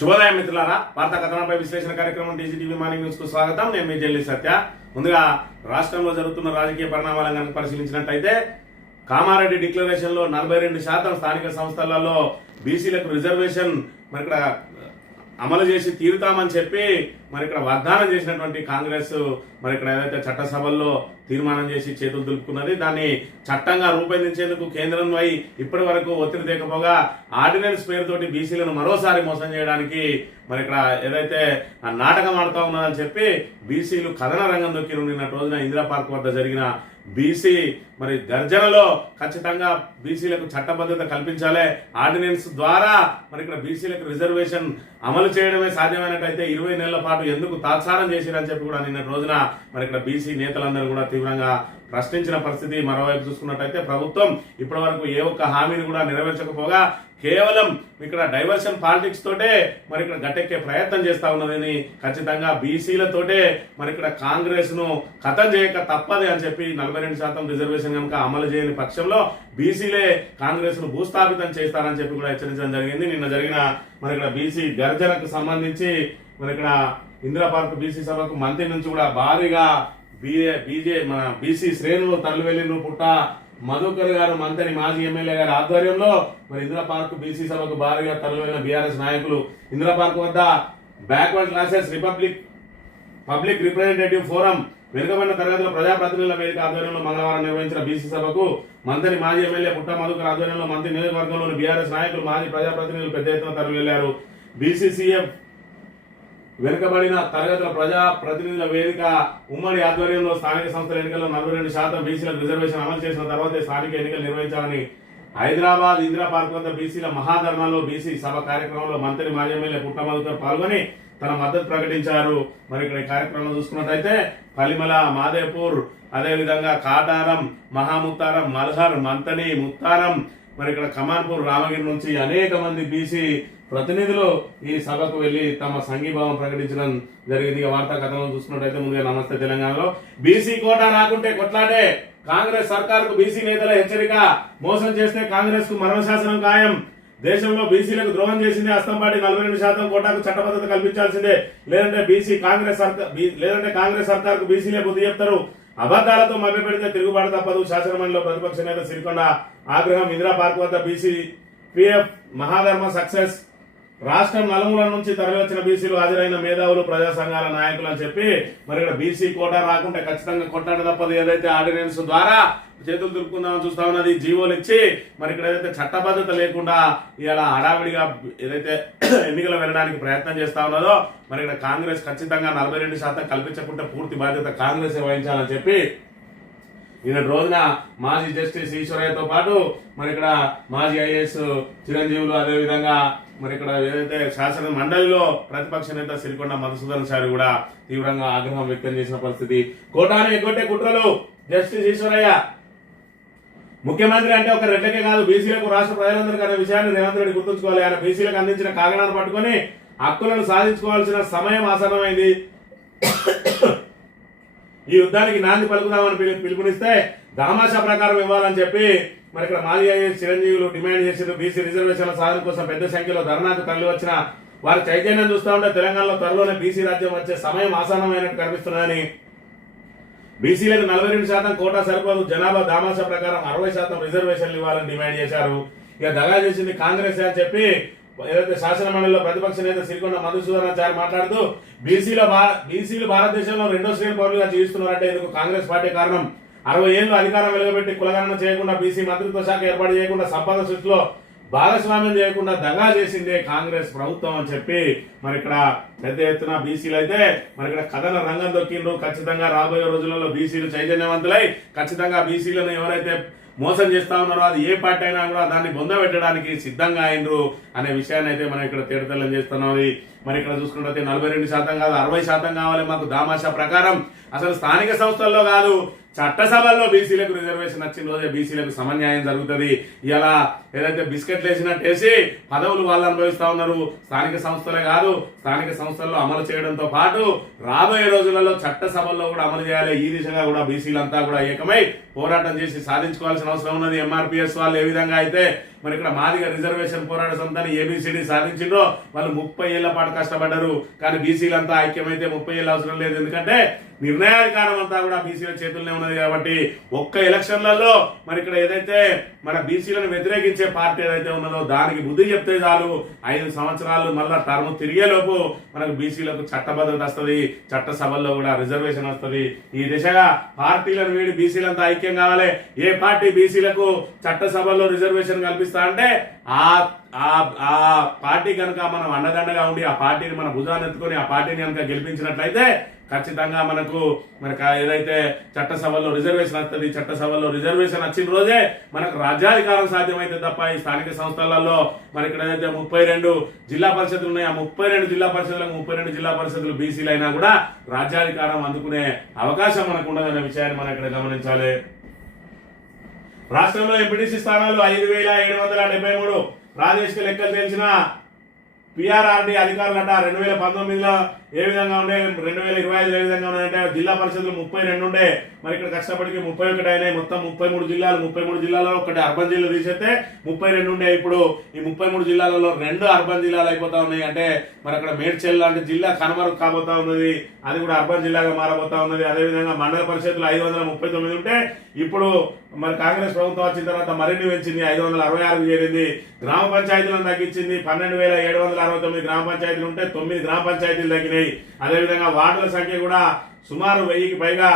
శుభోదయం మిత్రులారా, వార్తా కథనంపై విశ్లేషణ కార్యక్రమం టీజీటీవీ మార్నింగ్ న్యూస్ కు స్వాగతం. నేను మీ జల్లి సత్య. ముందుగా రాష్ట్రంలో జరుగుతున్న రాజకీయ పరిణామాలను కనుక పరిశీలించినట్టయితే కామారెడ్డి డిక్లరేషన్ లో 42% స్థానిక సంస్థలలో బీసీలకు రిజర్వేషన్ మరి ఇక్కడ అమలు చేసి తీరుతామని చెప్పి మరి ఇక్కడ వాగ్దానం చేసినటువంటి కాంగ్రెస్ మరి ఇక్కడ ఏదైతే చట్టసభల్లో తీర్మానం చేసి చేతులు దులుపుకున్నది, దాన్ని చట్టంగా రూపొందించేందుకు కేంద్రంపై ఇప్పటి వరకు ఒత్తిడి తేకపోగా ఆర్డినెన్స్ పేరుతోటి బీసీలను మరోసారి మోసం చేయడానికి మరి ఇక్కడ ఏదైతే నాటకం ఆడుతూ ఉన్నదని చెప్పి బీసీలు కథన రంగం దొక్కి నిన్న రోజున ఇందిరా పార్క్ వద్ద జరిగిన బీసీ మరి గర్జనలో ఖచ్చితంగా బీసీలకు చట్టబద్ధత కల్పించాలి, ఆర్డినెన్స్ ద్వారా మరి ఇక్కడ బీసీలకు రిజర్వేషన్ అమలు చేయడమే సాధ్యమైనట్టయితే 20 నెలల పాటు ఎందుకు తాత్సారం చేసిరని చెప్పి కూడా నిన్న రోజున మరి ఇక్కడ బీసీ నేతలందరూ కూడా తీవ్రంగా ప్రశ్నించిన పరిస్థితి. మరోవైపు చూసుకున్నట్టయితే ప్రభుత్వం ఇప్పటి వరకు ఏ ఒక్క హామీని కూడా నెరవేర్చకపోగా కేవలం ఇక్కడ డైవర్షన్ పాలిటిక్స్ తోటే మరి ఇక్కడ గట్టెక్కే ప్రయత్నం చేస్తా ఉన్నదని, ఖచ్చితంగా బీసీలతోటే మరి ఇక్కడ కాంగ్రెస్ ను ఖతం చేయక తప్పది అని చెప్పి 42% రిజర్వేషన్ కనుక అమలు చేయని పక్షంలో బీసీలే కాంగ్రెస్ ను భూస్థాపితం చేస్తారని చెప్పి కూడా హెచ్చరించడం జరిగింది. నిన్న జరిగిన మరి ఇక్కడ బీసీ గర్జనకు సంబంధించి మరి ఇక్కడ ఇందిరా పార్క్ బీసీ సభకు మంత్రి నుంచి కూడా భారీగా మన బీసీ శ్రేణులు తరలి వెళ్లిన పుట్ట మధుకర్ గారు మంత్రి మాజీ ఎమ్మెల్యే గారి ఆధ్వర్యంలో మరి ఇందిరా పార్క్ బీసీ సభకు భారీగా తరలి వెళ్లిన బీఆర్ఎస్ నాయకులు ఇందిరా పార్క్ వద్ద backward classes public representative forum వెనుకబడిన తరగతుల ప్రజాప్రతినిధుల వేదిక ఆధ్వర్యంలో మంగళవారం నిర్వహించిన బీసీ సభకు మంత్రి మాజీ ఎమ్మెల్యే పుట్ట మధుకర్ ఆధ్వర్యంలో మంత్రి నియోజకవర్గంలోని బీఆర్ఎస్ నాయకులు మాజీ ప్రజాప్రతినిధులు పెద్ద ఎత్తున తరలి వెళ్లారు. బీసీసీఎఫ్ వెనుకబడిన తరగతుల ప్రజా ప్రతినిధుల వేదిక ఉమ్మడి ఆధ్వర్యంలో స్థానిక సంస్థల ఎన్నికల్లో 42% బీసీలకు రిజర్వేషన్ అమలు చేసిన తర్వాతే స్థానిక ఎన్నికలు నిర్వహించాలని హైదరాబాద్ ఇందిరా పార్క్ వద్ద బీసీల మహాధర్నాలో బీసీ సభ కార్యక్రమంలో మంత్రి మాజీ ఎమ్మెల్యే పుట్ట మధుకర్ పాల్గొని తన మద్దతు ప్రకటించారు. మరి ఇక్కడ ఈ కార్యక్రమంలో చూసుకున్నట్టయితే పలిమల, మాదేపూర్, అదేవిధంగా కాటారం, మహాముత్తారం, మల్హర్, మంతని, ముత్తారం, మరి ఇక్కడ కమాన్పూర్, రామగిరి నుంచి అనేక మంది బీసీ ప్రతినిధులు ఈ సభకు వెళ్లి తమ సంఘీభావం ప్రకటించడం జరిగింది. వార్తా కథనం చూసుకున్నట్టయితే ముందుగా నమస్తే తెలంగాణలో బీసీ కోటా రాకుంటే కొట్లాటే కాంగ్రెస్ సర్కార్కు బీసీ నేతల హెచ్చరిక. మోసం చేస్తే కాంగ్రెస్ కు మరణశాసనం ఖాయం. దేశంలో బీసీలకు ద్రోహం చేసింది అస్తంపాటి. 42% కోటాకు చట్టబద్ధత కల్పించాల్సిందే, లేదంటే కాంగ్రెస్ సర్కార్ కు బీసీలే బుద్ధి చెప్తారు. అబద్దాలతో మభ్యపెడితే తిరుగుబాటు తప్పదు. శాసనమండలిలో ప్రతిపక్ష నేత సిరికొండ ఆగ్రహం. ఇందిరా పార్క్ వద్ద బీసీ పిఎఫ్ మహాధర్మ సక్సెస్. రాష్ట్రం నలుమూల నుంచి తరలివచ్చిన బీసీలు, హాజరైన మేధావులు, ప్రజా సంఘాల నాయకులు అని చెప్పి మరి ఇక్కడ బీసీ కోటా రాకుంటే ఖచ్చితంగా కొట్టాడ తప్పదు. ఏదైతే ఆర్డినెన్స్ ద్వారా చేతులు దులుపుకుందామని చూస్తా ఉన్నది, జీవోలు ఇచ్చి మరి ఇక్కడ ఏదైతే చట్టబద్ధత లేకుండా ఇలా హడావిడిగా ఏదైతే ఎన్నికలు వెళ్ళడానికి ప్రయత్నం చేస్తా ఉన్నదో మరి ఇక్కడ కాంగ్రెస్ ఖచ్చితంగా 42% కల్పించకుంటే పూర్తి బాధ్యత కాంగ్రెస్ వహించాలని చెప్పి నిన్న రోజున మాజీ జస్టిస్ ఈశ్వరయ్యతో పాటు మరి ఇక్కడ మాజీ ఐఏఎస్ చిరంజీవులు, అదేవిధంగా మరి ఇక్కడ ఏదైతే శాసన మండలిలో ప్రతిపక్ష నేత సిరికొండ మధుసూదన్ సారి కూడా తీవ్రంగా ఆగ్రహం వ్యక్తం చేసిన పరిస్థితి. కోటాను ఎగ్గొట్టే కుట్రలు జస్టిస్ ఈశ్వరయ్య. ముఖ్యమంత్రి అంటే ఒక రెడ్లకే కాదు, బీసీలకు రాష్ట్ర ప్రజలందరికీ అనే విషయాన్ని రేవంత్ రెడ్డి గుర్తుంచుకోవాలి. ఆయన బీసీలకు అందించిన కాగడాను పట్టుకుని హక్కులను సాధించుకోవాల్సిన సమయం ఆసన్నమైంది. ఈ యుద్ధానికి నాంది పలుకుదామని పిలుపునిస్తే దామాషా ప్రకారం ఇవ్వాలని చెప్పి మరి ఇక్కడ మాజీ ఐఏఎస్ చిరంజీవులు డిమాండ్ చేసిన బీసీ రిజర్వేషన్ల సాధన కోసం పెద్ద సంఖ్యలో ధర్నాకు తరలి వచ్చిన వారి చైతన్యం చూస్తూ ఉంటే తెలంగాణలో త్వరలోనే బీసీ రాజ్యం వచ్చే సమయం ఆసన్నమైనట్టు కనిపిస్తున్నదని, బీసీలకు 42% కోటా సరిపోదు, జనాభా దామాషా ప్రకారం 60% రిజర్వేషన్లు ఇవ్వాలని డిమాండ్ చేశారు. ఇక దగా చేసింది కాంగ్రెస్ అని చెప్పి ఏదైతే శాసన మండలిలో ప్రతిపక్ష నేత సిరికొండ మధుసూదనాచారి మాట్లాడుతూ బీసీలు భారతదేశంలో 2వ శ్రేణి పౌరులుగా జీవిస్తున్నారంటే ఇందుకు కాంగ్రెస్ పార్టీ కారణం. 60 ఏళ్లు అధికారం వెలుగబెట్టి కులగణన చేయకుండా, బీసీ మంత్రిత్వ శాఖ ఏర్పాటు చేయకుండా, సంపద సృష్టిలో భాగస్వామ్యం చేయకుండా దగా చేసిందే కాంగ్రెస్ ప్రభుత్వం అని చెప్పి మరి ఇక్కడ పెద్ద ఎత్తున బీసీలు అయితే మరి ఇక్కడ కథన రంగం దొక్కిండ్రు. ఖచ్చితంగా రాబోయే రోజులలో బీసీలు చైతన్యవంతులై ఖచ్చితంగా బీసీలను ఎవరైతే మోసం చేస్తా ఉన్నారో అది ఏ పార్టీ అయినా కూడా దాన్ని బొందబెట్టడానికి సిద్ధంగా అయినరు అనే విషయాన్ని అయితే మనం ఇక్కడ తేటతెల్లం చేస్తున్నది. మరి ఇక్కడ చూసుకుంటే 42% కాదు 60% కావాలి మాకు దామాషా ప్రకారం. అసలు స్థానిక సంస్థల్లో కాదు, చట్టసభల్లో బీసీలకు రిజర్వేషన్ వచ్చిన రోజే బీసీలకు సమన్యాయం జరుగుతుంది. ఇలా ఏదైతే బిస్కెట్లు వేసినట్టేసి పదవులు వాళ్ళు అనుభవిస్తా ఉన్నారు. స్థానిక సంస్థలే కాదు, స్థానిక సంస్థల్లో అమలు చేయడంతో పాటు రాబోయే రోజులలో చట్టసభల్లో కూడా అమలు చేయాలి. ఈ దిశగా కూడా బీసీలంతా కూడా ఏకమై పోరాటం చేసి సాధించుకోవాల్సిన అవసరం ఉన్నది. ఎంఆర్పీఎస్ వాళ్ళు ఏ విధంగా అయితే మరి ఇక్కడ మాదిగ రిజర్వేషన్ పోరాట సమితిని ఏబిసిడి సాధించిండ్రో వాళ్ళు 30 ఏళ్ల పాటు కష్టపడ్డారు. కానీ బీసీలంతా ఐక్యమైతే 30 ఏళ్ళు అవసరం లేదు. ఎందుకంటే నిర్ణయాధికారం అంతా కూడా బీసీల చేతుల్లోనే ఉన్నది కాబట్టి ఒక్క ఎలక్షన్లలో మరి ఇక్కడ ఏదైతే మన బీసీలను వ్యతిరేకించే పార్టీ ఏదైతే ఉన్నదో దానికి బుద్ధి చెప్తే చాలు 5 సంవత్సరాలు మళ్ళా టర్మ్ తిరిగేలోపు మనకు బీసీలకు చట్టబద్ధత వస్తుంది, చట్టసభల్లో కూడా రిజర్వేషన్ వస్తుంది. ఈ దిశగా పార్టీలను వీడి బీసీలంతా ఐక్యం కావాలి. ఏ పార్టీ బీసీలకు చట్టసభల్లో రిజర్వేషన్ కల్పిస్తా అంటే ఆ పార్టీ కనుక మనం అండదండగా ఉండి ఆ పార్టీని మన భుజాన్ని ఎత్తుకొని ఆ పార్టీని కనుక గెలిపించినట్లయితే ఖచ్చితంగా మనకు ఏదైతే చట్టసభల్లో రిజర్వేషన్ వస్తుంది. చట్టసభల్లో రిజర్వేషన్ వచ్చిన రోజే మనకు రాజ్యాధికారం సాధ్యమైతే తప్ప ఈ స్థానిక సంస్థలలో మరి ఇక్కడ ఏదైతే 32 జిల్లా పరిషత్తులు ఉన్నాయి, ఆ 32 జిల్లా పరిషత్తులకు 32 జిల్లా పరిషత్తులు బీసీలు అయినా కూడా రాజ్యాధికారం అందుకునే అవకాశం మనకు ఉండదనే విషయాన్ని మనం ఇక్కడ గమనించాలి. రాష్ట్రంలో ఎంపీటీసీ స్థానాలు 5773. ప్రాదేశిక లెక్కలు తెలిసిన పిఆర్ఆర్డి అధికారులట 2019లో ఏ విధంగా ఉండే, 2025 ఏ విధంగా ఉన్నాయంటే జిల్లా పరిషత్తులు 32 ఉండే, మరి ఇక్కడ కష్టపడికి 31 అయినాయి. మొత్తం 33 జిల్లాలు. 33 జిల్లాలో ఒకటి అర్బన్ జిల్లా తీసేస్తే 32 ఉండే. ఇప్పుడు ఈ 33 జిల్లాలలో 2 అర్బన్ జిల్లాలు అయిపోతా ఉన్నాయి. అంటే మరి అక్కడ మేడ్చల్ లాంటి జిల్లా కనుమరుగు కాబోతా ఉన్నది, అది కూడా అర్బన్ జిల్లాగా మారబోతా ఉన్నది. అదేవిధంగా మండల పరిషత్తులు 539 ఉంటే ఇప్పుడు మరి కాంగ్రెస్ ప్రభుత్వం వచ్చిన తర్వాత మరిన్ని పెంచింది, 566 చేరింది. గ్రామ పంచాయతీలను తగ్గించింది, 12,769 గ్రామ పంచాయతీలు ఉంటే 9 గ్రామ పంచాయతీలు తగ్గినాయి. అదేవిధంగా వార్డుల సంఖ్య కూడా సుమారు 1000కి పైగా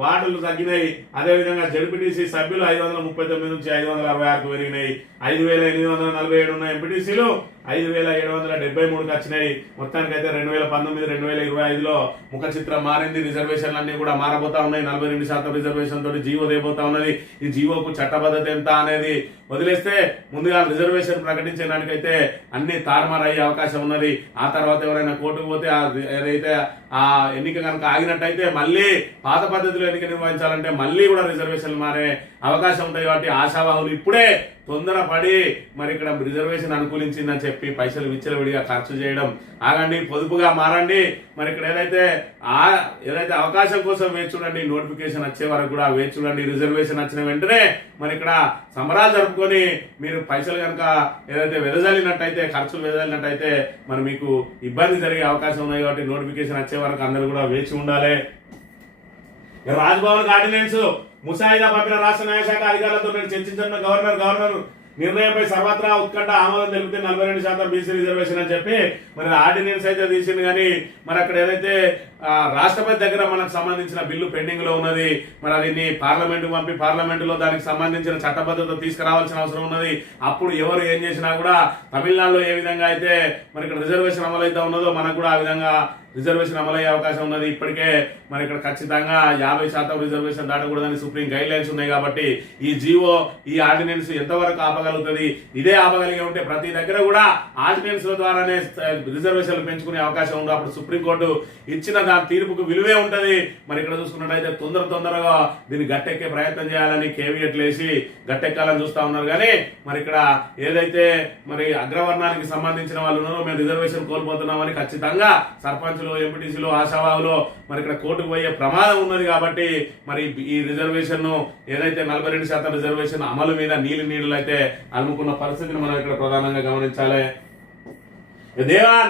వార్డులు తగ్గినాయి. అదేవిధంగా జడ్పీటీసీ సభ్యులు 539 నుంచి 566కు పెరిగినాయి. 5,847 ఉన్న ఎంపీటీసీలు 5,773కి వచ్చినాయి. మొత్తానికైతే 2019, 2025లో ముఖ చిత్రం మారింది. రిజర్వేషన్లు అన్ని కూడా మారబోతా ఉన్నాయి. 42% రిజర్వేషన్ తోటి జీవో దేబోతా ఉన్నది. ఈ జీవోకు చట్టబద్ధత ఎంత అనేది వదిలేస్తే ముందుగా రిజర్వేషన్ ప్రకటించడానికైతే అన్ని తారుమారయ్యే అవకాశం ఉన్నది. ఆ తర్వాత ఎవరైనా కోర్టుకు పోతే ఏదైతే ఆ ఎన్నిక కనుక ఆగినట్టయితే మళ్ళీ పాత పద్ధతిలో ఎన్నిక నిర్వహించాలంటే మళ్ళీ కూడా రిజర్వేషన్లు మారే అవకాశం ఉంటాయి. కాబట్టి ఆశావాహులు ఇప్పుడే తొందరపడి మరి ఇక్కడ రిజర్వేషన్ అనుకూలించిందని చెప్పి పైసలు విచ్చలవిడిగా ఖర్చు చేయడం ఆగండి, పొదుపుగా మారండి. మరి ఇక్కడ ఏదైతే అవకాశం కోసం వేచి చూడండి, నోటిఫికేషన్ వచ్చే వరకు కూడా వేచి చూడండి. రిజర్వేషన్ వచ్చిన వెంటనే మరి ఇక్కడ సంబరాలు జరుపుకొని మీరు పైసలు కనుక ఏదైతే వెదజల్లినట్టయితే, ఖర్చులు వెదజల్లినట్టయితే మరి మీకు ఇబ్బంది జరిగే అవకాశం ఉన్నాయి. కాబట్టి నోటిఫికేషన్ వచ్చే వరకు అందరూ కూడా వేచి ఉండాలి. రాజ్భవన్ ఆర్డినెన్స్ ముసాయిదా పంపిన రాష్ట్ర న్యాయశాఖ అధికారులతో చర్చించిన గవర్నర్ నిర్ణయంపై సర్వత్రా ఉత్కంఠ ఆమోదం తెలిపితే 42% బీసీ రిజర్వేషన్ అని చెప్పి మరి ఆర్డినెన్స్ అయితే తీసింది. కానీ మరి అక్కడ ఏదైతే రాష్ట్రపతి దగ్గర మనకు సంబంధించిన బిల్లు పెండింగ్ లో ఉన్నది, మరి అది పార్లమెంట్ పంపి పార్లమెంటులో దానికి సంబంధించిన చట్టబద్ధత తీసుకురావాల్సిన అవసరం ఉన్నది. అప్పుడు ఎవరు ఏం చేసినా కూడా తమిళనాడులో ఏ విధంగా అయితే మరి ఇక్కడ రిజర్వేషన్ అమలైతే ఉన్నదో మనకు కూడా ఆ విధంగా రిజర్వేషన్ అమలయ్యే అవకాశం ఉన్నది. ఇప్పటికే మరి ఇక్కడ ఖచ్చితంగా 50% రిజర్వేషన్ దాటకూడదని సుప్రీం గైడ్ లైన్స్ ఉన్నాయి. కాబట్టి ఈ జీవో, ఈ ఆర్డినెన్స్ ఎంతవరకు ఆపగలుగుతుంది? ఇదే ఆపగలిగే ఉంటే ప్రతి దగ్గర కూడా ఆర్డినెన్స్ ద్వారానే రిజర్వేషన్లు పెంచుకునే అవకాశం ఉంది. అప్పుడు సుప్రీంకోర్టు ఇచ్చిన దాని తీర్పుకు విలువే ఉంటది. మరి ఇక్కడ చూసుకున్నట్టయితే తొందరగా దీన్ని గట్టెక్కే ప్రయత్నం చేయాలని కేవీఎట్లు వేసి గట్టెక్కాలని చూస్తా ఉన్నారు. కానీ మరి ఇక్కడ ఏదైతే మరి అగ్రవర్ణానికి సంబంధించిన వాళ్ళు ఉన్నారో మేము రిజర్వేషన్ కోల్పోతున్నామని ఖచ్చితంగా సర్పంచులు, ఎంపీటీసీలు, ఆశావాహులు మరి ఇక్కడ కోర్టుకు పోయే ప్రమాదం ఉన్నది. కాబట్టి మరి ఈ రిజర్వేషన్ ఏదైతే 42% రిజర్వేషన్ అమలు మీద నీళ్లు అయితే అలుముకున్న పరిస్థితిని మనం ఇక్కడ ప్రధానంగా గమనించాలి.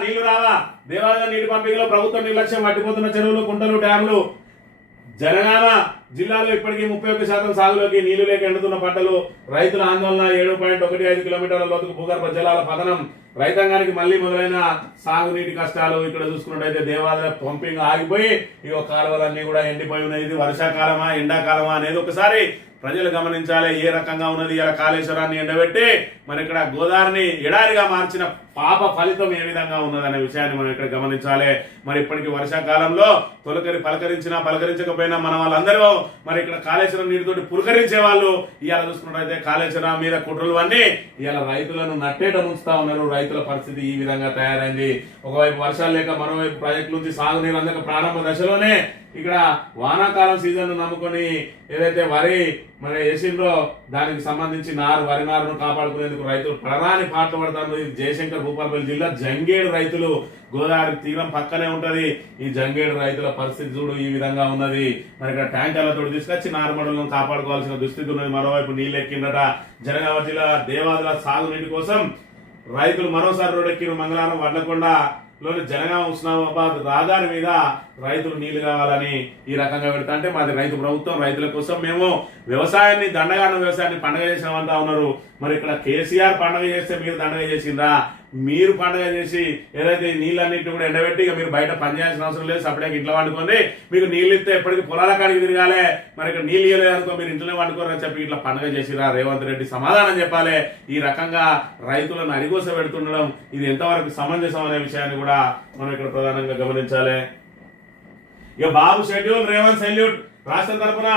నీళ్లు రావా? దేవాలయ నీటి పంపిణీలో ప్రభుత్వ నిర్లక్ష్యం, మట్టిపోతున్న చెరువులు, కుంటలు, డ్యాంలు. జనగామ జిల్లాలో ఇప్పటికీ 31% సాగులోకి నీళ్లు లేక ఎండుతున్న పంటలు. రైతుల ఆందోళన. 7.15 కిలోమీటర్ల లోతుకు భూగర్భ జలాల పతనం. రైతాంగానికి మళ్లీ మొదలైన సాగునీటి కష్టాలు. ఇక్కడ చూసుకున్నట్టయితే దేవాలయ పంపింగ్ ఆగిపోయి ఈ కాలువలన్నీ కూడా ఎండిపోయి ఉన్నాయి. ఇది వర్షాకాలమా ఎండాకాలమా అనేది ఒకసారి ప్రజలు గమనించాలి. ఏ రకంగా ఉన్నది ఇలా కాళేశ్వరాన్ని ఎండబెట్టి మరి ఇక్కడ గోదావరిని ఎడారిగా మార్చిన పాప ఫలితం ఏ విధంగా ఉన్నదనే విషయాన్ని మనం ఇక్కడ గమనించాలి. మరి ఇప్పటికీ వర్షాకాలంలో పలకరించినా పలకరించకపోయినా మన వాళ్ళందరూ మరి ఇక్కడ కాళేశ్వరం నీటితోటి పులకరించే వాళ్ళు ఇవాళ చూసుకున్నట్టయితే కాళేశ్వరం మీద కుట్రలు అన్ని ఇవాళ రైతులను నట్టేట ముంచుతా ఉన్నారు. రైతుల పరిస్థితి ఈ విధంగా తయారైంది. ఒకవైపు వర్షాలు లేక మరోవైపు ప్రాజెక్టు నుంచి సాగునీరు అందక ప్రారంభ దశలోనే ఇక్కడ వానాకాలం సీజన్ నమ్ముకొని ఏదైతే వరి మరి వేసిండ్రో దానికి సంబంధించి వరి నారును కాపాడుకునేందుకు రైతులు పడరాని పాటలు పడతారు. జయశంకర్ భూపాలపల్లి జిల్లా జంగేడు రైతులు, గోదావరి తీరం పక్కనే ఉంటది. ఈ జంగేడు రైతుల పరిస్థితి చూడు ఈ విధంగా ఉన్నది. మరి ఇక్కడ ట్యాంకర్లతో తీసుకొచ్చి నారుమడులను కాపాడుకోవాల్సిన దుస్థితి ఉన్నది. మరోవైపు నీళ్ళు ఎక్కిందట. జనగామ జిల్లా దేవాదుల సాగునీటి కోసం రైతులు మరోసారి రోడ్డెక్కిన మంగళవారం వడ్లకొండలోని జనగామ ఉస్నాబాద్ రహదారి మీద రైతులు నీళ్లు కావాలని ఈ రకంగా పెడతా అంటే మాది రైతు ప్రభుత్వం, రైతుల కోసం మేము వ్యవసాయాన్ని దండగాన వ్యవసాయాన్ని పండగ చేసామంటా ఉన్నారు. మరి ఇక్కడ కేసీఆర్ పండగ చేస్తే మీరు దండగ చేసిండ్రా? మీరు పండుగ చేసి ఏదైతే నీళ్ళన్నింటినీ కూడా ఎండబెట్టి ఇక మీరు బయట పనిచేయాల్సిన అవసరం లేదు, సపరేట్ ఇంట్లో వండుకోండి. మీకు నీళ్ళు ఇస్తే ఎప్పటికీ పొలాల కాడికి తిరగాలి, మరి ఇక్కడ నీళ్ళు ఇవ్వలేదు అనుకో మీరు ఇంట్లోనే వండుకోరని చెప్పి ఇట్లా పండుగ చేసిరా? రేవంత్ రెడ్డి సమాధానం చెప్పాలి. ఈ రకంగా రైతులను అరిగోస పెడుతుండడం ఇది ఎంతవరకు సమంజసం అనే విషయాన్ని కూడా మనం ఇక్కడ ప్రధానంగా గమనించాలి. ఇక బాబు షెడ్యూల్, రేవంత్ సెల్యూట్. రాష్ట్రం తరఫున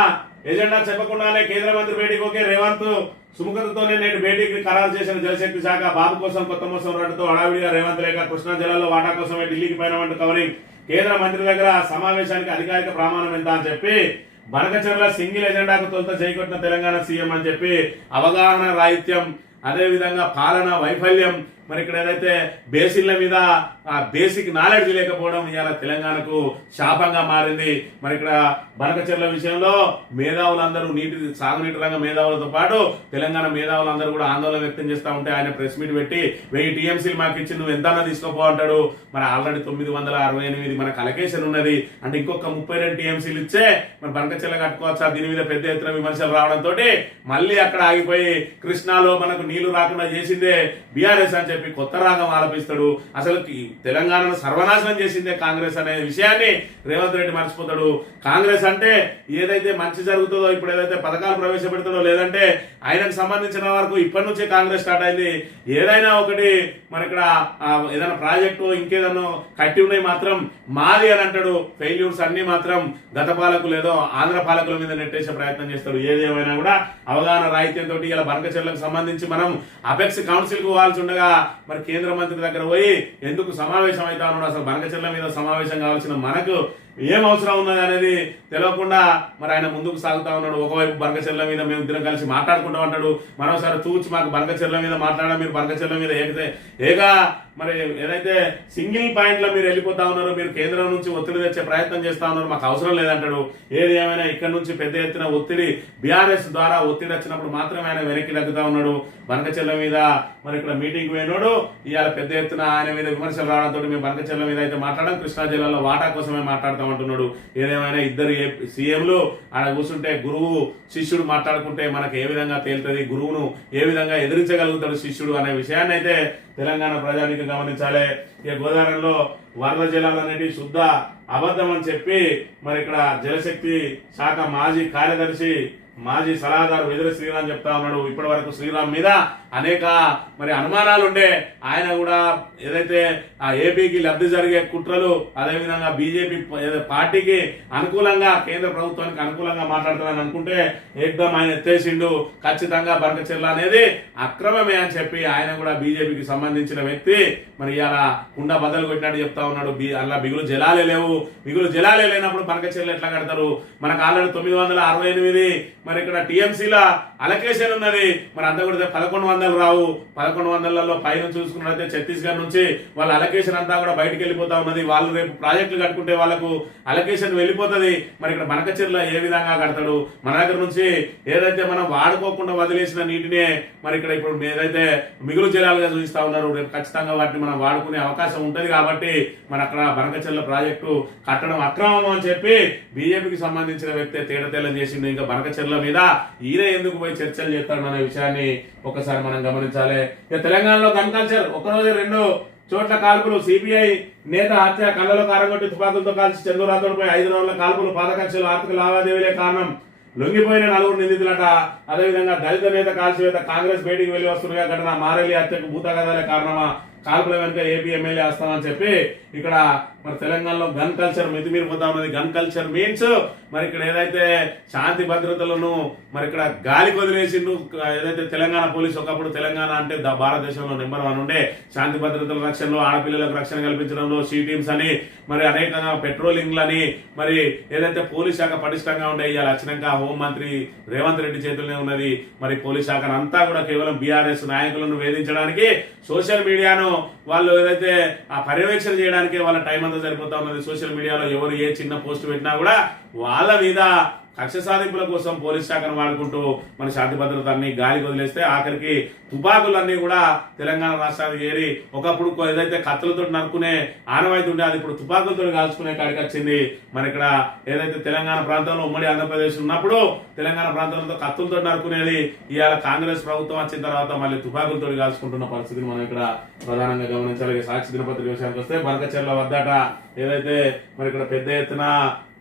ఎజెండా చెప్పకుండానే కేంద్ర మంత్రి భేటీకి ఓకే. రేవంత్ సుముఖతతోనే నేటి భేటీకి ఖరారు చేసిన జలశక్తి శాఖ. బాబు కోసం కొత్త మోసం రావడంతో హడావిడిగా రేవంత్ లేఖ. కృష్ణా జిల్లాలో వాటా కోసమే ఢిల్లీకి పైన కవరింగ్. కేంద్ర మంత్రి దగ్గర సమావేశానికి అధికారిక ప్రమాణం ఎంత అని చెప్పి బనకచెర్ల సింగిల్ ఎజెండాకు తొలుత చేకొట్టిన తెలంగాణ సీఎం అని చెప్పి అవగాహన రాహిత్యం, అదే విధంగా పాలన వైఫల్యం, మరి ఇక్కడ ఏదైతే బేసిన్ల మీద బేసిక్ నాలెడ్జ్ లేకపోవడం ఇవాళ తెలంగాణకు శాపంగా మారింది. మరి ఇక్కడ బనకచెర్ల విషయంలో మేధావులందరూ సాగునీటి రంగ మేధావులతో పాటు తెలంగాణ మేధావులందరూ కూడా ఆందోళన వ్యక్తం చేస్తా ఉంటే ఆయన ప్రెస్ మీట్ పెట్టి 1000 టీఎంసీలు మాకు ఇచ్చి నువ్వు ఎంత తీసుకోపో అంటాడు. మరి ఆల్రెడీ 968 మనకు అలకేషన్ ఉన్నది అంటే ఇంకొక 32 టీఎంసీలు ఇచ్చే మరి బనకచెర్ల కట్టుకోవచ్చా? దీని మీద పెద్ద ఎత్తున విమర్శలు రావడంతో మళ్ళీ అక్కడ ఆగిపోయి కృష్ణాలో మనకు నీళ్లు రాకుండా చేసిందే బీఆర్ఎస్ అని చెప్పి కొత్త రాగం ఆలపిస్తాడు. అసలు తెలంగాణను సర్వనాశనం చేసిందే కాంగ్రెస్ అనే విషయాన్ని రేవంత్ రెడ్డి మర్చిపోతాడు. కాంగ్రెస్ అంటే ఏదైతే మంచి జరుగుతుందో, ఇప్పుడు ఏదైతే పథకాలు ప్రవేశపెడుతుందో, లేదంటే ఆయనకు సంబంధించిన వరకు ఇప్పటి నుంచే కాంగ్రెస్ స్టార్ట్ అయింది. ఏదైనా ఒకటి మరి ఇక్కడ ఏదైనా ప్రాజెక్టు ఇంకేదన్నా కట్టి ఉన్నాయి మాత్రం మాది అని అంటాడు. ఫెయిల్యూర్స్ అన్ని మాత్రం గత పాలకులు ఏదో ఆంధ్ర పాలకుల మీద నెట్టేసే ప్రయత్నం చేస్తాడు. ఏదేమైనా కూడా అవగాహన రాహిత్యంతో ఇలా బనకచెర్లకు సంబంధించి మనం అపెక్స్ కౌన్సిల్ కు పోవాల్సి ఉండగా మరి కేంద్ర మంత్రి దగ్గర పోయి ఎందుకు సమావేశం అవుతా ఉన్నాడు? అసలు బనకచెర్ల మీద సమావేశం కావాల్సిన మనకు ఏం అవసరం ఉన్నది అనేది తెలియకుండా మరి ఆయన ముందుకు సాగుతా ఉన్నాడు. ఒకవైపు బనకచెర్ల మీద మేము ఇద్దరం కలిసి మాట్లాడుకుంటా ఉంటాడు, మరోసారి తూచి మాకు బనకచెర్ల మీద మాట్లాడా, మీరు బనకచెర్ల మీద ఏగా మరి ఏదైతే సింగిల్ పాయింట్ లో మీరు వెళ్ళిపోతా ఉన్నారు, మీరు కేంద్రం నుంచి ఒత్తిడి తెచ్చే ప్రయత్నం చేస్తా ఉన్నారు, మాకు అవసరం లేదంటాడు. ఏది ఏమైనా ఇక్కడ నుంచి పెద్ద ఎత్తున ఒత్తిడి బీఆర్ఎస్ ద్వారా ఒత్తిడి వచ్చినప్పుడు మాత్రమే ఆయన వెనక్కి తగ్గుతా ఉన్నాడు. బనకచెర్ల మీద మరి ఇక్కడ మీటింగ్ పోయినాడు, ఇవాళ పెద్ద ఎత్తున ఆయన మీద విమర్శలు రావడంతో మేము బనకచెర్ల మీద అయితే మాట్లాడడం, కృష్ణా జిల్లాలో వాటా కోసమే మాట్లాడతామంటున్నాడు. ఏదేమైనా ఇద్దరు సీఎంలు ఆడ కూర్చుంటే గురువు శిష్యుడు మాట్లాడుకుంటే మనకు ఏ విధంగా తేలుతుంది, గురువును ఏ విధంగా ఎదిరించగలుగుతాడు శిష్యుడు అనే విషయాన్ని అయితే తెలంగాణ ప్రజానికి గమనించాలి. ఇక గోదావరిలో వరద జలాలు అనేటివి శుద్ధ అబద్ధం అని చెప్పి మరి ఇక్కడ జలశక్తి శాఖ మాజీ కార్యదర్శి మాజీ సలహాదారు వెదిరి శ్రీరామ్ చెప్తా ఉన్నాడు. ఇప్పటి వరకు శ్రీరామ్ మీద అనేక మరి అనుమానాలు ఉండే ఆయన కూడా ఏదైతే ఆ ఏపీకి లబ్ధి జరిగే కుట్రలు, అదేవిధంగా బీజేపీ పార్టీకి అనుకూలంగా కేంద్ర ప్రభుత్వానికి అనుకూలంగా మాట్లాడుతారని అనుకుంటే ఏకదం ఆయన ఎత్తేసిండు. ఖచ్చితంగా బనకచెర్ల అనేది అక్రమమే అని చెప్పి ఆయన కూడా బీజేపీకి సంబంధించిన వ్యక్తి మరి ఇలా కుండ బద్దలు కొట్టినట్టు చెప్తా ఉన్నాడు. అలా మిగులు జలాలే లేవు, మిగులు జలాలే లేనప్పుడు బనకచెర్ల ఎట్లా కడతారు? మనకు ఆల్రెడీ 968 మరి ఇక్కడ టీఎంసీల అలకేషన్ ఉన్నది. మరి అంతా కూడా 1100 రావు. 1100లలో పైన చూసుకున్నట్లయితే ఛత్తీస్గఢ్ నుంచి వాళ్ళ అలకేషన్ అంతా కూడా బయటకు వెళ్ళిపోతా ఉన్నది. వాళ్ళు రేపు ప్రాజెక్టులు కట్టుకుంటే వాళ్ళకు అలకేషన్ వెళ్ళిపోతుంది. మరి ఇక్కడ బనకచెర్ల ఏ విధంగా కడతాడు? మన దగ్గర నుంచి ఏదైతే మనం వాడుకోకుండా వదిలేసిన నీటినే మరి ఇక్కడ ఇప్పుడు ఏదైతే మిగులు జలాలుగా చూపిస్తా ఉన్నారు, రేపు ఖచ్చితంగా వాటిని మనం వాడుకునే అవకాశం ఉంటది. కాబట్టి మన అక్కడ బనకచెర్ల ప్రాజెక్టు కట్టడం అక్రమం అని చెప్పి బీజేపీకి సంబంధించిన వ్యక్తి తేడతేలం చేసిండు. ఇంకా బనకచెర్ల మీద ఈయన ఎందుకు పోయి చర్చలు చేస్తాడు అనే విషయాన్ని ఒకసారి మనం గమనించాలి. తెలంగాణలో గన్ కల్చర్, ఒకరోజు 2 చోట్ల కాల్పులు. సిపిఐ నేత హత్య, కళ్ళలో కారంగొట్టి తుపాకులతో కాల్చి చంద్రరాథోడ్పై 5 రౌండ్ల కాల్పులు. పాత కక్షలు, ఆర్థిక లావాదేవీలే కారణం. లొంగిపోయిన 4 నిందితులట. అదేవిధంగా దళిత నేత కాల్చివేత, కాంగ్రెస్ బయటికి వెళ్లి వస్తున్న ఘటన. మారేలి హత్యకు భూతగదాలే కారణమా? కాల్పుల వెనుక ఏపీ ఎమ్మెల్యే వస్తామని చెప్పి ఇక్కడ మరి తెలంగాణలో గన్ కల్చర్ మితిమీరిపోతా ఉన్నది. గన్ కల్చర్ మీన్స్ మరి ఇక్కడ ఏదైతే శాంతి భద్రతలను మరి ఇక్కడ గాలి వదిలేసిండు. ఏదైతే తెలంగాణ పోలీసు ఒకప్పుడు తెలంగాణ అంటే భారతదేశంలో నెంబర్ 1 ఉండే శాంతి భద్రతల రక్షణలో, ఆడపిల్లలకు రక్షణ కల్పించడంలో సీ టీమ్స్ అని మరి అనేకంగా పెట్రోలింగ్లని మరి ఏదైతే పోలీస్ శాఖ పటిష్టంగా ఉండే ఇవాళ వచ్చినాక హోంమంత్రి రేవంత్ రెడ్డి చేతుల్లోనే ఉన్నది. మరి పోలీస్ శాఖను అంతా కూడా కేవలం బీఆర్ఎస్ నాయకులను వేధించడానికి సోషల్ మీడియాను వాళ్ళు ఏదైతే ఆ పర్యవేక్షణ చేయడానికి వాళ్ళ టైం అంతా సరిపోతా ఉన్నది. సోషల్ మీడియాలో ఎవరు ఏ చిన్న పోస్ట్ పెట్టినా కూడా వాళ్ళ మీద కక్ష సాధింపుల కోసం పోలీస్ శాఖను వాడుకుంటూ మన శాంతి భద్రతని గాలికి వదిలేస్తే ఆఖరికి తుపాకులన్నీ కూడా తెలంగాణ రాష్ట్రానికి ఏరి ఒకప్పుడు ఏదైతే కత్తులతో నరుకునే ఆనవాయితీ ఉండే అది ఇప్పుడు తుపాకులతో కాల్చుకునే కాడికి వచ్చింది. మరి ఇక్కడ ఏదైతే తెలంగాణ ప్రాంతంలో ఉమ్మడి ఆంధ్రప్రదేశ్ ఉన్నప్పుడు తెలంగాణ ప్రాంతంలో కత్తులతో నరుకునేది ఇవాళ కాంగ్రెస్ ప్రభుత్వం వచ్చిన తర్వాత మళ్ళీ తుపాకులతో కాల్చుకుంటున్న పరిస్థితిని మనం ఇక్కడ ప్రధానంగా గమనించాలి. సాక్షి దినపత్రిక విషయానికి వస్తే బనకచెర్ల వద్దట ఏదైతే మరి ఇక్కడ పెద్ద ఎత్తున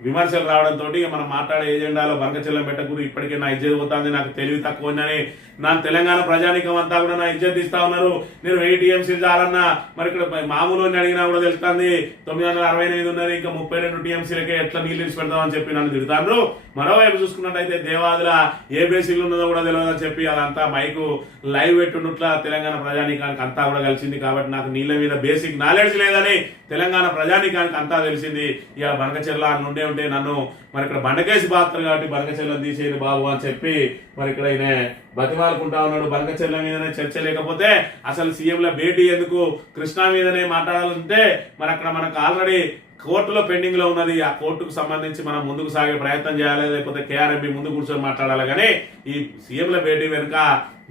విమర్శలు రావడంతో మనం మాట్లాడే ఏజెండాలో బంకచెల్లం పెట్టకూడదు, ఇప్పటికే నా ఇజ్జత్ పోతుంది, నాకు తెలివి తక్కువ ఉందని నా తెలంగాణ ప్రజానికం అంతా కూడా నా ఇజ్జత్ ఇస్తా ఉన్నారు. నేను 8 టీఎంసీలు చాలన్నా మరి ఇక్కడ మామూలు అడిగినా కూడా తెలుస్తుంది 968 ఉన్నది, ఇంకా 32 టీఎంసీలకే ఎట్లా నీళ్ళు ఇచ్చి పెడతామని చెప్పి నన్ను తిడతాను. మరోవైపు చూసుకున్నట్టయితే దేవాదుల ఏ బేసిక్లు ఉన్నదో కూడా తెలియదని చెప్పి అదంతా మైకు లైవ్ పెట్టున్నట్ల తెలంగాణ ప్రజానికానికి అంతా కూడా కలిసింది. కాబట్టి నాకు నీళ్ళ మీద బేసిక్ నాలెడ్జ్ లేదని తెలంగాణ ప్రజానికానికి అంతా తెలిసింది. ఇక బనకచెర్ల నుండే ఉంటే నన్ను మరి ఇక్కడ బండకేసి పాత్ర కాబట్టి బనకచెర్లను తీసేది బాబు అని చెప్పి మరి ఇక్కడ ఈయన బతిమాలుకుంటా ఉన్నాడు. బనకచెర్ల మీదనే చర్చ లేకపోతే అసలు సీఎంల భేటీ ఎందుకు, కృష్ణా మీదనే మాట్లాడాలంటే మరి అక్కడ మనకు ఆల్రెడీ కోర్టులో పెండింగ్ లో ఉన్నది. ఆ కోర్టుకు సంబంధించి మనం ముందుకు సాగే ప్రయత్నం చేయాలి, లేకపోతే కేఆర్ఎంపీ ముందు కూర్చొని మాట్లాడాలి. కానీ ఈ సీఎంల భేటీ వెనుక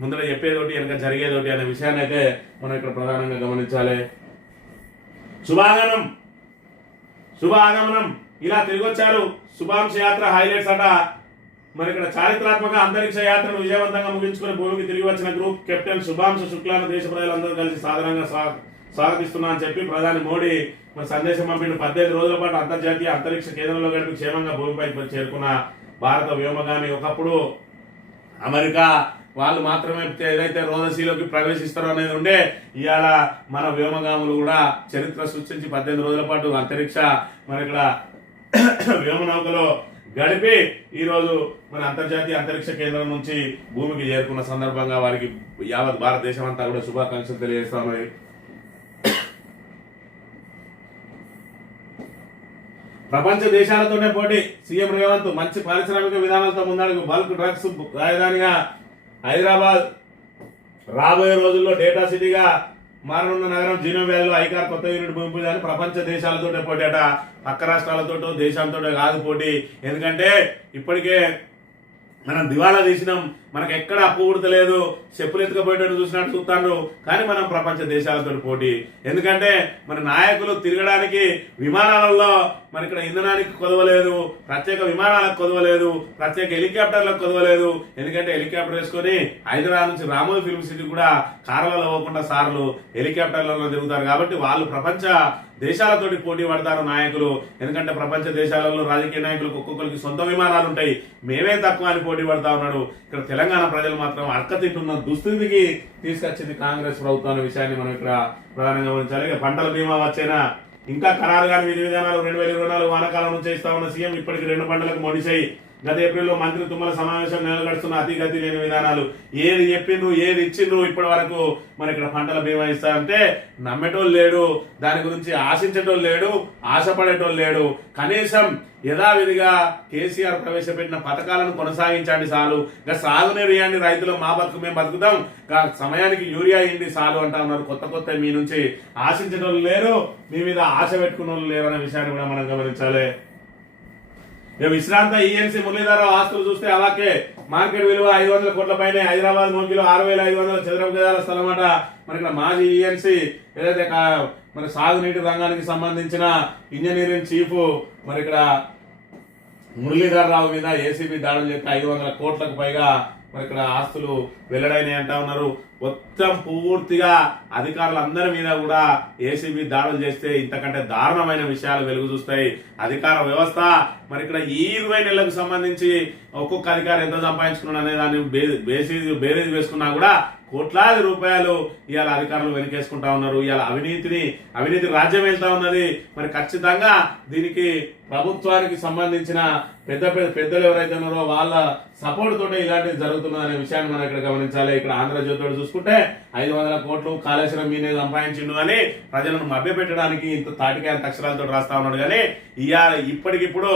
ముందర చెప్పేదోటి వెనుక జరిగేదోటి అనే విషయాన్ని అయితే మనం ఇక్కడ ప్రధానంగా గమనించాలి. శుభాగమనం ఇలా తిరిగి వచ్చారు. శుభాంశ యాత్ర హైలైట్స్ అట. మరి ఇక్కడ చారిత్రాత్మక అంతరిక్ష యాత్రను విజయవంతంగా ముగించుకుని భూమికి తిరిగి వచ్చిన గ్రూప్ కెప్టెన్ శుభాంశ శుక్లాను దేశ ప్రజలందరూ కలిసి సాధారణంగా స్వాగతిస్తున్నా అని చెప్పి ప్రధాని మోడీ మరి సందేశం పంపిన 18 రోజుల పాటు అంతర్జాతీయ అంతరిక్ష కేంద్రంలో గడిపి క్షేమంగా భూమిపై చేరుకున్న భారత వ్యోమగామి ఒకప్పుడు అమెరికా వాళ్ళు మాత్రమే ఏదైతే రోదసీలోకి ప్రవేశిస్తారో అనేది ఉండే ఇవాళ మన వ్యోమగాములు కూడా చరిత్ర సృష్టించి 18 రోజుల పాటు అంతరిక్ష మరి ఇక్కడ వ్యోమనౌకలో గడిపి ఈ రోజు మన అంతర్జాతీయ అంతరిక్ష కేంద్రం నుంచి భూమికి చేరుకున్న సందర్భంగా వారికి యావత్ భారతదేశం అంతా కూడా శుభాకాంక్షలు తెలియజేస్తా ఉన్నది. ప్రపంచ దేశాలతోనే పోటీ సీఎం రేవంత్ మంచి పారిశ్రామిక విధానాలతో ముందడుగు. బల్క్ డ్రగ్స్ రాజధానిగా హైదరాబాద్ రాబోయే రోజుల్లో డేటా సిటీగా మారనున్న నగరం జీనో వ్యాలీలో ఐకార్ కొత్త యూనిట్ భూమి పూజ అని ప్రపంచ దేశాలతోటే పోటీ అట. పక్క రాష్ట్రాలతో దేశాలతో కాదు పోటీ. ఎందుకంటే ఇప్పటికే మనం దివాళా తీసినాం, మనకు ఎక్కడ అప్పు పుడతలేదు, చెప్పులు ఎత్తుకపోయేటట్టు చూసినట్టు చూస్తాను. కానీ మనం ప్రపంచ దేశాలతో పోటీ. ఎందుకంటే మన నాయకులు తిరగడానికి విమానాలలో మరి ఇక్కడ ఇంధనానికి కొదవలేదు, ప్రత్యేక విమానాలకు కొదవలేదు, ప్రత్యేక హెలికాప్టర్లకు కొదవలేదు. ఎందుకంటే హెలికాప్టర్ వేసుకొని హైదరాబాద్ నుంచి రామోజీ ఫిల్మ్ సిటీ కూడా కార్లలో పోకుండా సార్లు హెలికాప్టర్లలో తిరుగుతారు. కాబట్టి వాళ్ళు ప్రపంచ దేశాలతోటి పోటీ పడతారు నాయకులు. ఎందుకంటే ప్రపంచ దేశాలలో రాజకీయ నాయకులకు ఒక్కొక్కరికి సొంత విమానాలు ఉంటాయి, మేమే తక్కువ అని పోటీ పడతా ఉన్నాడు. ఇక్కడ తెలంగాణ ప్రజలు మాత్రం అడకతింటున్న దుస్థితికి తీసుకొచ్చింది కాంగ్రెస్ ప్రభుత్వం అనే విషయాన్ని మనం ఇక్కడ ప్రధానంగా గమనించాలి. పంటల బీమా వచ్చేనా ఇంకా ఖరారు కాని విధి విధానాలు 2024 వానాకాలం నుంచి ఇస్తా ఉన్న సీఎం ఇప్పటికి 2 పంటలకు మొడిశాయి. గత ఏప్రిల్లో మంత్రి తుమ్మల సమావేశం నిలగడుతున్న అతిగతి లేని విధానాలు ఏది చెప్పిండ్రు ఏది ఇచ్చిండ్రు ఇప్పటి వరకు మరి ఇక్కడ పంటల బీమా ఇస్తారంటే నమ్మేటోళ్ళు లేడు, దాని గురించి ఆశించేటోళ్ళు లేడు, ఆశపడేటోళ్ళు లేడు. కనీసం యథావిధిగా కేసీఆర్ ప్రవేశపెట్టిన పథకాలను కొనసాగించండి చాలు, ఇంకా సాగునీరు ఇవ్వండి, రైతులు మా బతుకు మేము బతుకుతాం, సమయానికి యూరియా ఇండి చాలు అంటా ఉన్నారు. కొత్త మీ నుంచి ఆశించేటోళ్ళు లేరు, మీ మీద ఆశ పెట్టుకున్న వాళ్ళు లేరు అనే విషయాన్ని కూడా మనం గమనించాలి. విశ్రాంత ఈఎన్సీ మురళీధరరావు ఆస్తులు చూస్తే అలాగే మార్కెట్ విలువ 500 కోట్ల పైనే. హైదరాబాద్ మోగిలో 6500 చదరపు గజాల స్థలం అట. మరి ఇక్కడ మాజీ ఈఎన్సీ ఏదైతే మరి సాగునీటి రంగానికి సంబంధించిన ఇంజనీరింగ్ చీఫ్ మరి ఇక్కడ మురళీధరరావు మీద ఏసీబీ దాడులు చేస్తే 500 కోట్లకు పైగా మరి ఇక్కడ ఆస్తులు వెల్లడైనాయి అంటా ఉన్నారు. మొత్తం పూర్తిగా అధికారులందరి మీద కూడా ఏసీబీ దాడులు చేస్తే ఇంతకంటే దారుణమైన విషయాలు వెలుగు చూస్తాయి. అధికార వ్యవస్థ మరి ఇక్కడ ఈ 20 నెలలకు సంబంధించి ఒక్కొక్క అధికారి ఎంత సంపాదించుకున్నాడు అనే దాన్ని బేరీజ్ వేసుకున్నా కూడా కోట్లాది రూపాయలు ఇవాళ అధికారులు వెనకేసుకుంటా ఉన్నారు. ఇవాళ అవినీతి రాజ్యం వెళ్తా ఉన్నది. మరి ఖచ్చితంగా దీనికి ప్రభుత్వానికి సంబంధించిన పెద్దలు ఎవరైతే ఉన్నారో వాళ్ళ సపోర్ట్ తోటే ఇలాంటివి జరుగుతున్నది అనే విషయాన్ని మనం ఇక్కడ గమనించాలి. ఇక్కడ ఆంధ్రజ్యోతిలో చూసుకుంటే 500 కోట్లు కాళేశ్వరం మీనే సంపాదించిండు అని ప్రజలను మభ్యపెట్టడానికి ఇంత తాటికాయ అక్షరాలతో రాస్తా ఉన్నాడు. కానీ ఇప్పటికిప్పుడు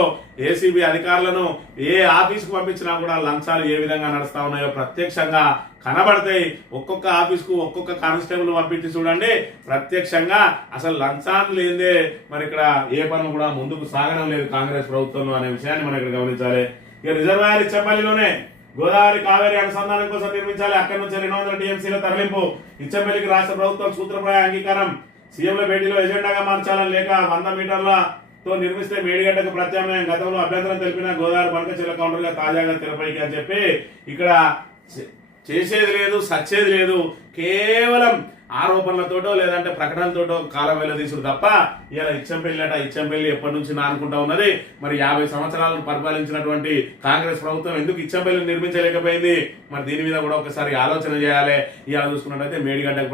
ఏసీబీ అధికారులను ఏ ఆఫీసుకు పంపించినా కూడా లంచాలు ఏ విధంగా నడుస్తా ఉన్నాయో ప్రత్యక్షంగా కనబడతాయి. ఒక్కొక్క ఆఫీస్కు ఒక్కొక్క కానిస్టేబుల్ పంపించి చూడండి, ప్రత్యక్షంగా అసలు లంచాలు లేదే మరి ఇక్కడ ఏ పనులు కూడా ముందుకు సాగడం లేదు కాంగ్రెస్ ప్రభుత్వంలో అనే విషయాన్ని మనం ఇక్కడ గమనించాలి. ఇక రిజర్వాయర్ ఇచ్చంపల్లిలోనే గోదావరి కావేరీ అనుసంధానం కోసం నిర్మించాలి. అక్కడి నుంచి 200 టీఎంసీల తరలింపు. ఇచ్చంపల్లికి రాష్ట్ర ప్రభుత్వం సూత్రప్రాయ అంగీకారం. సీఎంల భేటీలో ఎజెండాగా మార్చాలని లేక 100 మీటర్లతో నిర్మిస్తే మేడిగడ్డకు ప్రత్యామ్నాయం. గతంలో అభ్యంతరం తెలిపిన గోదావరి బంకచెల్ల కౌంటర్ గా తాజాగా తెరపైకి అని చెప్పి ఇక్కడ చేసేది లేదు, సచ్చేది లేదు. కేవలం ఆరోపణలతోటో లేదంటే ప్రకటనలతోటో కాలం వెళ్ళదీసుడు తప్ప ఇలా ఇచ్చంపల్లి ఎప్పటి నుంచి నానుకుంటా ఉన్నది. మరి 50 సంవత్సరాలను పరిపాలించినటువంటి కాంగ్రెస్ ప్రభుత్వం ఎందుకు ఇచ్చంపల్లిని నిర్మించలేకపోయింది? మరి దీని మీద కూడా ఒకసారి ఆలోచన చేయాలి. ఇలా చూసుకున్నట్టయితే మేడిగడ్డకు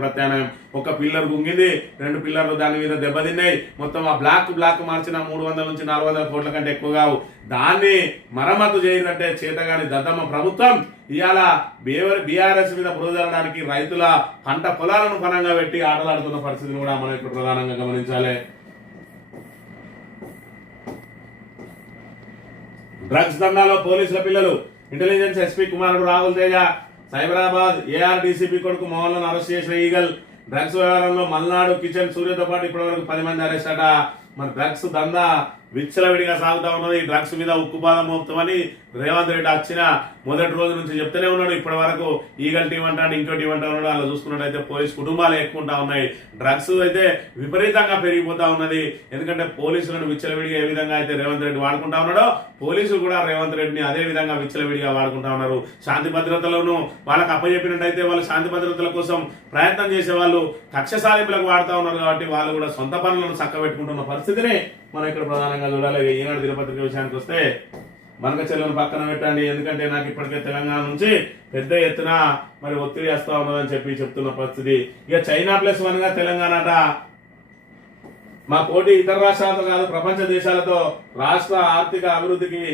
ప్రత్యామ్నాయం ఒక పిల్లర్ గుంగింది, 2 పిల్లర్లు దాని మీద దెబ్బతిన్నాయి. మొత్తం ఆ బ్లాక్ మార్చిన 300 నుంచి 400 కోట్ల కంటే ఎక్కువ కావు. దాన్ని మరమ్మతు చేయాలంటే చేతగాని దద్దమ్మ ప్రభుత్వం ఇవాళ బీఆర్ఎస్ మీద బురదలడానికి రైతుల పంట పొలాలను పనంగా పెట్టి ఆటలాడుతున్న పరిస్థితిని కూడా మనం ఇక్కడ ప్రధానంగా గమనించాలి. డ్రగ్స్ దందాలో పోలీసుల పిల్లలు. ఇంటెలిజెన్స్ ఎస్పీ కుమారుడు రాహుల్ తేజ సైబరాబాద్ ఏఆర్డీసీపీ కొడుకు మోహన్ లను అరెస్ట్ చేసిన ఈగల్. డ్రగ్స్ వ్యవహారంలో మల్నాడు కిచెన్ సూర్యతో పాటు ఇప్పటివరకు 10 మంది అరెస్ట్ అట. మరి డ్రగ్స్ దందా విచ్చలవిడిగా సాగుతా ఉన్నది. డ్రగ్స్ మీద ఉక్కుపాదం మోపుతామని రేవంత్ రెడ్డి వచ్చిన మొదటి రోజు నుంచి చెప్తూనే ఉన్నాడు. ఇప్పటి వరకు ఈగల్ టీం అంటాడు, ఇంకో టీం అంటాడు. అలా చూసుకున్నట్టయితే పోలీసు కుటుంబాలు ఎక్కుంటా ఉన్నాయి. డ్రగ్స్ అయితే విపరీతంగా పెరిగిపోతా ఉన్నది. ఎందుకంటే పోలీసులను విచ్చలవిడిగా ఏ విధంగా అయితే రేవంత్ రెడ్డి వాడుకుంటా ఉన్నాడో పోలీసులు కూడా రేవంత్ రెడ్డిని అదే విధంగా విచ్చలవిడిగా వాడుకుంటా ఉన్నారు. శాంతి భద్రతలను వాళ్ళకి అప్పచెప్పినట్టయితే వాళ్ళు శాంతి భద్రతల కోసం ప్రయత్నం చేసే వాళ్ళు కక్ష సాధింపులకు వాడుతా ఉన్నారు. కాబట్టి వాళ్ళు కూడా సొంత పనులను చక్కబెట్టుకుంటున్న పరిస్థితిని మనం ఇక్కడ ప్రధానంగా చూడాలి. ఈనాడు దినపత్రిక విషయానికి వస్తే బంకచెల్లను పక్కన పెట్టండి, ఎందుకంటే నాకు ఇప్పటికే తెలంగాణ నుంచి పెద్ద ఎత్తున మరి ఒత్తిడి వేస్తా ఉన్నదని చెప్తున్న పరిస్థితి. ఇక China+1 గా తెలంగాణట. మా పోటీ ఇతర రాష్ట్రాలతో కాదు, ప్రపంచ దేశాలతో. రాష్ట్ర ఆర్థిక అభివృద్ధికి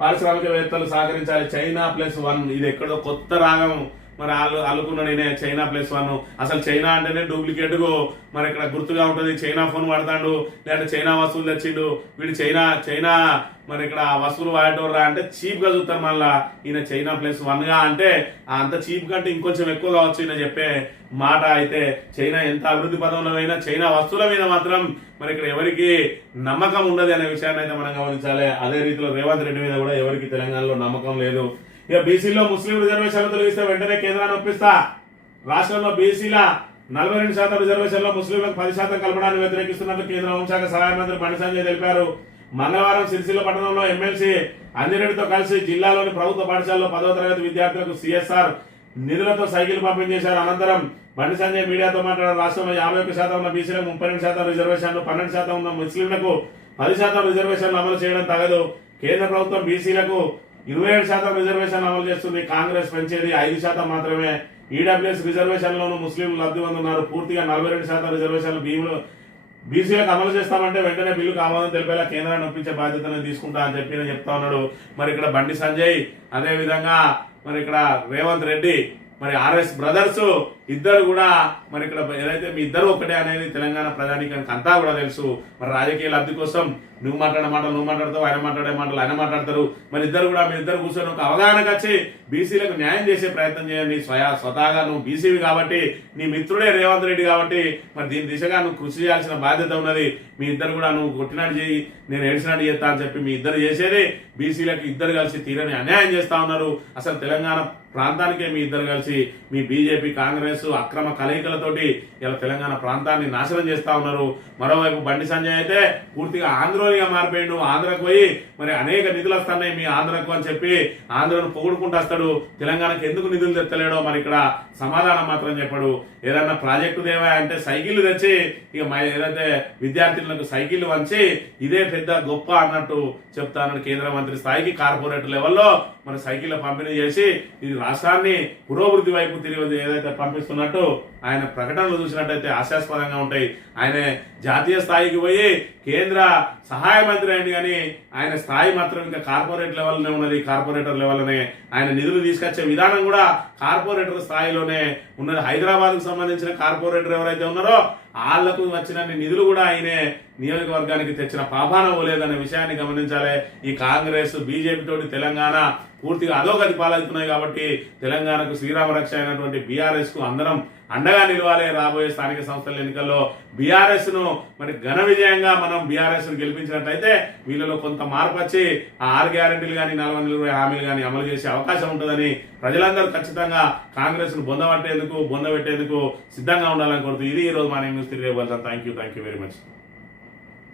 పారిశ్రామికవేత్తలు సహకరించాలి. China+1 ఇది ఎక్కడో కొత్త రాగం మరి అల్లుకున్న నేనే. China+1 అసలు చైనా అంటేనే డూప్లికేట్ మరి ఇక్కడ గుర్తుగా ఉంటుంది. చైనా ఫోన్ వాడతాడు, లేదంటే చైనా వస్తువులు తెచ్చిండు వీడు. చైనా మరి ఇక్కడ వస్తువులు వాడేటోర్రా అంటే చీప్ గా చూస్తారు. మళ్ళా ఈయన China+1 గా అంటే అంత చీప్ కంటే ఇంకొంచెం ఎక్కువ కావచ్చు ఈయన చెప్పే మాట. అయితే చైనా ఎంత అభివృద్ధి పదంలో అయినా చైనా వస్తువుల మీద మాత్రం మరి ఇక్కడ ఎవరికి నమ్మకం ఉండదు అనే విషయాన్ని అయితే మనం గమనించాలి. అదే రీతిలో రేవంత్ రెడ్డి మీద కూడా ఎవరికి తెలంగాణలో నమ్మకం లేదు. ఇక బీసీలో ముస్లిం రిజర్వేషన్లు తొలగిస్తే వెంటనే కేంద్రాన్ని ఒప్పిస్తా. రాష్ట్రంలో బీసీల 42% రిజర్వేషన్లో ముస్లింలకు 10% కలపడాన్ని వ్యతిరేకిస్తున్నట్లు కేంద్ర హోంశాఖ సహాయ మంత్రి బండి సంజయ్ తెలిపారు. మంగళవారం సిరిసిల్ల పట్టణంలో ఎమ్మెల్సీ అంజిరెడ్డితో కలిసి జిల్లాలోని ప్రభుత్వ పాఠశాలలో 10వ తరగతి విద్యార్థులకు CSR నిధులతో సైకిల్ పంపిణీ చేశారు. అనంతరం బండి సంజయ్ మీడియాతో మాట్లాడారు. రాష్ట్రంలో 51% ఉన్న బీసీలకు 32% రిజర్వేషన్లు, 12% ఉన్న ముస్లింలకు 10% రిజర్వేషన్లు అమలు చేయడం తగదు. కేంద్ర ప్రభుత్వం బీసీలకు 27% రిజర్వేషన్ అమలు చేస్తుంది. కాంగ్రెస్ పెంచేది 5% మాత్రమే. ఈడబ్ల్యూఎస్ రిజర్వేషన్లోనూ ముస్లింలు లబ్ధి పొందుతున్నారు. పూర్తిగా 42% రిజర్వేషన్లు బీసీలకు అమలు చేస్తామంటే వెంటనే బిల్లుకు ఆమోదం తెలిపేలా కేంద్రాన్ని ఒప్పించే బాధ్యతను తీసుకుంటా అని చెప్పి చెప్తా ఉన్నాడు. మరి ఇక్కడ బండి సంజయ్, అదే విధంగా మరి ఇక్కడ రేవంత్ రెడ్డి, మరి RS బ్రదర్స్ ఇద్దరు కూడా మరి ఇక్కడ ఏదైతే మీ ఇద్దరు ఒకటే అనేది తెలంగాణ ప్రజానీకానికి అంతా కూడా తెలుసు. మరి రాజకీయ లబ్ధి కోసం నువ్వు మాట్లాడే మాటలు నువ్వు మాట్లాడతావు, ఆయన మాట్లాడే మాటలు ఆయన మాట్లాడతారు. మరి ఇద్దరు కూడా మీ ఇద్దరు కూర్చొని ఒక అవగాహనకు వచ్చి బీసీలకు న్యాయం చేసే ప్రయత్నం చేయండి. స్వతహాగా నువ్వు బీసీవి కాబట్టి, నీ మిత్రుడే రేవంత్ రెడ్డి కాబట్టి మరి దీని దిశగా నువ్వు కృషి చేయాల్సిన బాధ్యత ఉన్నది. మీ ఇద్దరు కూడా నువ్వు కొట్టినట్టు చేయి, నేను ఏడ్చినట్టు చేస్తా అని చెప్పి మీ ఇద్దరు చేసేది బీసీలకు ఇద్దరు కలిసి తీరని అన్యాయం చేస్తా ఉన్నారు. అసలు తెలంగాణ ప్రాంతానికే మీ ఇద్దరు కలిసి మీ బీజేపీ కాంగ్రెస్ బీఆర్ఎస్ అక్రమ కలయికలతోటి ఇలా తెలంగాణ ప్రాంతాన్ని నాశనం చేస్తా ఉన్నారు. మరోవైపు బండి సంజయ్ అయితే పూర్తిగా ఆంధ్రోనిగా మారిపోయిండు. ఆంధ్రకు పోయి మరి అనేక నిధులు వస్తున్నాయి మీ ఆంధ్రకు అని చెప్పి ఆంధ్రను పొగుడుకుంటూ వస్తాడు. తెలంగాణకు ఎందుకు నిధులు తెత్తలేడో మరి ఇక్కడ సమాధానం మాత్రం చెప్పాడు. ఏదన్నా ప్రాజెక్టు దేవా అంటే సైకిళ్లు తెచ్చి ఇక ఏదైతే విద్యార్థులకు సైకిళ్లు వంచి ఇదే పెద్ద గొప్ప అన్నట్టు చెప్తాను. కేంద్ర మంత్రి స్థాయికి కార్పొరేట్ లెవెల్లో మరి సైకిళ్ల పంపిణీ చేసి ఇది రాష్ట్రాన్ని పురోభివృద్ధి వైపు తిరిగి ఏదైతే పంపిస్తున్నట్టు ఆయన ప్రకటనలు చూసినట్టయితే హాస్యాస్పదంగా ఉంటాయి. ఆయన జాతీయ స్థాయికి పోయి కేంద్ర సహాయ మంత్రి అయింది కానీ ఆయన స్థాయి మాత్రం ఇంకా కార్పొరేట్ లెవెల్నే ఉన్నది. కార్పొరేటర్ లెవెల్లోనే ఆయన నిధులు తీసుకొచ్చే విధానం కూడా కార్పొరేటర్ స్థాయిలోనే ఉన్నది. హైదరాబాద్కు సంబంధించిన కార్పొరేటర్ ఎవరైతే ఉన్నారో వాళ్లకు వచ్చిన నిధులు కూడా ఆయనే నియోజకవర్గానికి తెచ్చిన పాపాన పోలేదనే విషయాన్ని గమనించాలి. ఈ కాంగ్రెస్ బీజేపీ తోటి తెలంగాణ పూర్తిగా అధోగతి పాలవుతున్నాయి. కాబట్టి తెలంగాణకు శ్రీరామ రక్ష అయినటువంటి బీఆర్ఎస్ కు అందరం అండగా నిలవాలి. రాబోయే స్థానిక సంస్థల ఎన్నికల్లో బీఆర్ఎస్ ను మరి ఘన విజయంగా మనం బీఆర్ఎస్ ను గెలిపించినట్లయితే వీళ్ళలో కొంత మార్పు వచ్చి ఆ 6 గ్యారెంటీలు కానీ 420 హామీలు కానీ అమలు చేసే అవకాశం ఉంటుందని ప్రజలందరూ ఖచ్చితంగా కాంగ్రెస్ ను బొందబెట్టేందుకు సిద్ధంగా ఉండాలని కోరుతూ ఇది ఈ రోజు మా న్యూస్ తిరిగి వెళ్తాం. Thank you very much.